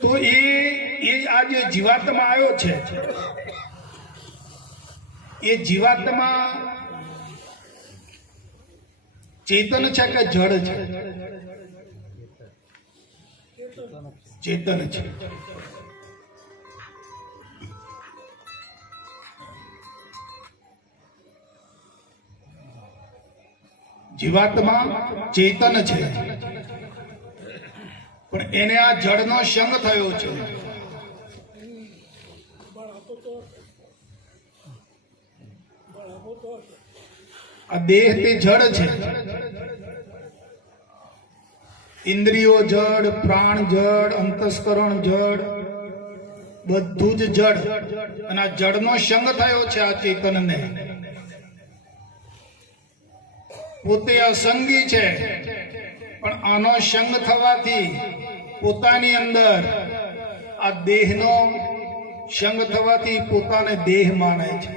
તો એ એ આ જે જીવાતમાં આવ્યો છે, એ જીવાતમાં ચેતન છે કે જળ છે? ચેતન છે. જીવાતમાં ચેતન છે. પણ એને આ જળનો સંગ થયો છે. આ દેહ તે જળ છે. ઇન્દ્રિયો જળ, પ્રાણ જળ, અંતસ્કરણ જળ, બધું જ જળ. અને આ જળનો સંગ થયો છે આ ચેતનને. પોતે અસંગી છે. પણ આનો સંગ થવાથી પોતાની અંદર આ દેહનો સંગ થવાથી પોતાને દેહ માને છે.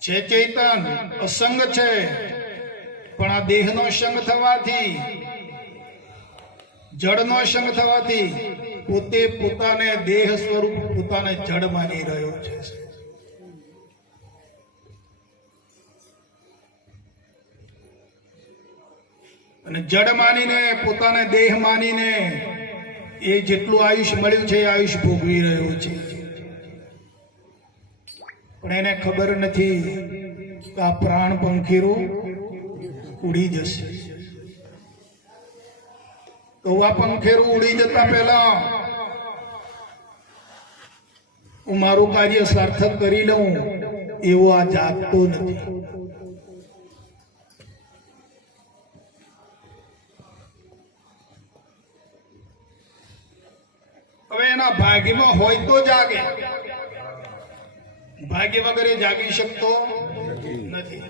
છે ચેતન અસંગ છે, પણ આ દેહનો સંગ થવાથી, જળનો સંગ થવાથી પોતે પોતાને દેહ સ્વરૂપ પોતાને જડ માની રહ્યો છે અને જડ માનીને, પોતાને દેહ માનીને એ જેટલું આયુષ્ય મળ્યું છે, એ આયુષ્ય ભોગવી રહ્યો છે. પણ એને ખબર નથી કે આ પ્રાણ પંખીરું ઉડી જશે. આ પંખેરું ઉડી જતા પહેલા હું મારું કાર્ય સાર્થક કરી લઉં, એવો આ જાગતો નથી. હવે એના ભાગ્યમાં હોય તો જાગે. ભાગ્ય વગર જાગી શકતો નથી.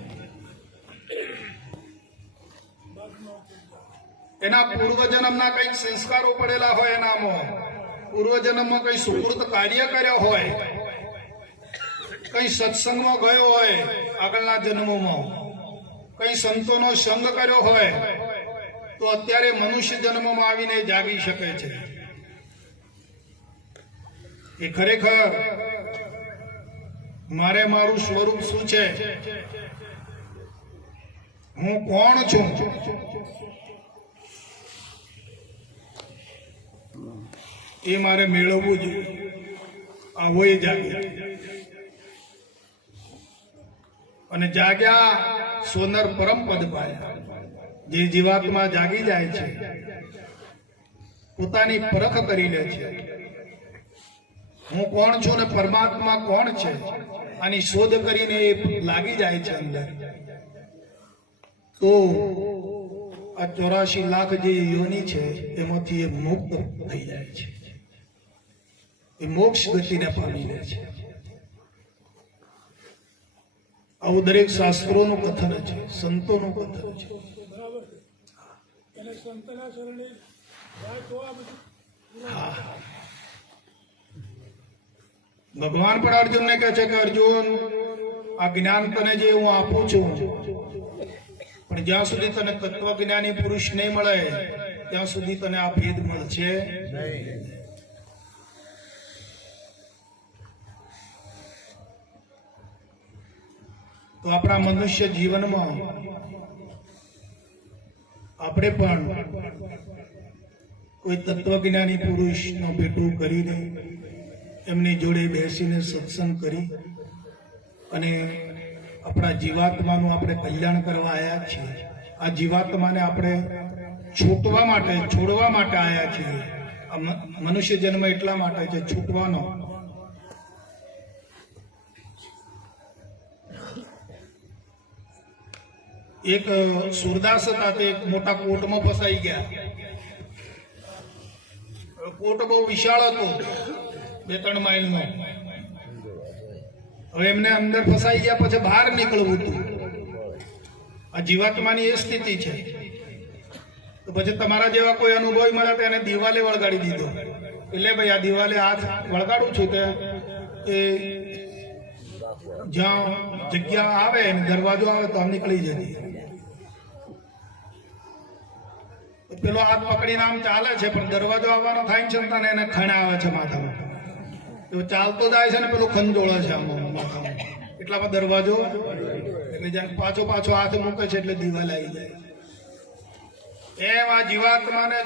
એના પૂર્વજન્મના કંઈક સંસ્કારો પડેલા હોય એનામાં. પૂર્વજન્મમાં કઈ સુકૃત કાર્ય કર્યા હોય, કઈ સત્સંગમાં ગયો હોય આગળના જન્મોમાં, કઈ સંતોનો સંગ કર્યો હોય, તો અત્યારે મનુષ્ય જન્મમાં આવીને જાગી શકે છે. એ ખરેખર મારે મારું સ્વરૂપ શું છે? હું કોણ છું? એ મારે મેળવવું જોઈએ આવો એ જાગ્યા અને જાગ્યા સોનર પરમ પદ પાયા. જે જીવાતમાં જાગી જાય છે, પોતાની પરખ કરી લે છે. હું કોણ છું ને પરમાત્મા કોણ છે? આની શોધ કરીને એ લાગી જાય છે અંદર. તો આ ચોરાશી લાખ જે યોની છે, એમાંથી એ મુક્ત થઈ જાય છે. એ મોક્ષ ગતિને પામી લે છે. આવું દરેક શાસ્ત્રોનું કથન છે, સંતોનું કથન છે. ભગવાન પણ અર્જુનને કહે છે કે, અર્જુન, આ જ્ઞાન તને જે હું આપું છું, પણ જ્યાં સુધી તને તત્વ જ્ઞાની પુરુષ નહીં મળે, ત્યાં સુધી તને આ ભેદ મળશે તો આપણા મનુષ્ય જીવનમાં આપણે પણ કોઈ તત્વજ્ઞાની પુરુષનો ભેટો કરીને એમની જોડે બેસીને સત્સંગ કરી અને આપણા જીવાત્માનું આપણે કલ્યાણ કરવા આવ્યા છીએ. આ જીવાત્માને આપણે છૂટવા માટે, છોડવા માટે આવ્યા છીએ. મનુષ્ય જન્મ એટલા માટે છે, છૂટવાનો. એક સુરદાસ હતા તે એક મોટા કોર્ટમાં ફસાઈ ગયા. કોર્ટ બહુ વિશાળ હતો, બે, ત્રણ માઇલનો. હવે એમને અંદર ફસાઈ ગયા પછી બહાર નીકળવું હતું. આ જીવાત્માની એ સ્થિતિ છે. તો પછી તમારા જેવા કોઈ અનુભવી મળે તો એને દિવાલે વળગાડી દીધો. એટલે ભાઈ આ દિવાલે હાથ વળગાડું છું તે એ જ્યાં જગ્યા આવે દરવાજો આવે તો આમ નીકળી જતી પેલો હાથ પકડીને આમ ચાલે છે, પણ દરવાજો આવવાનો થાય છે ને એને ખણાવે છે માથામાં. તો ચાલતો જાય છે ને પેલો ખંજોળે છે આમ માથામાં. એટલામાં દરવાજો એટલે જ્યાં પાછો પાછો હાથ મૂકે છે એટલે દિવાલ આવી જાય. એમ આ જીવાત્માને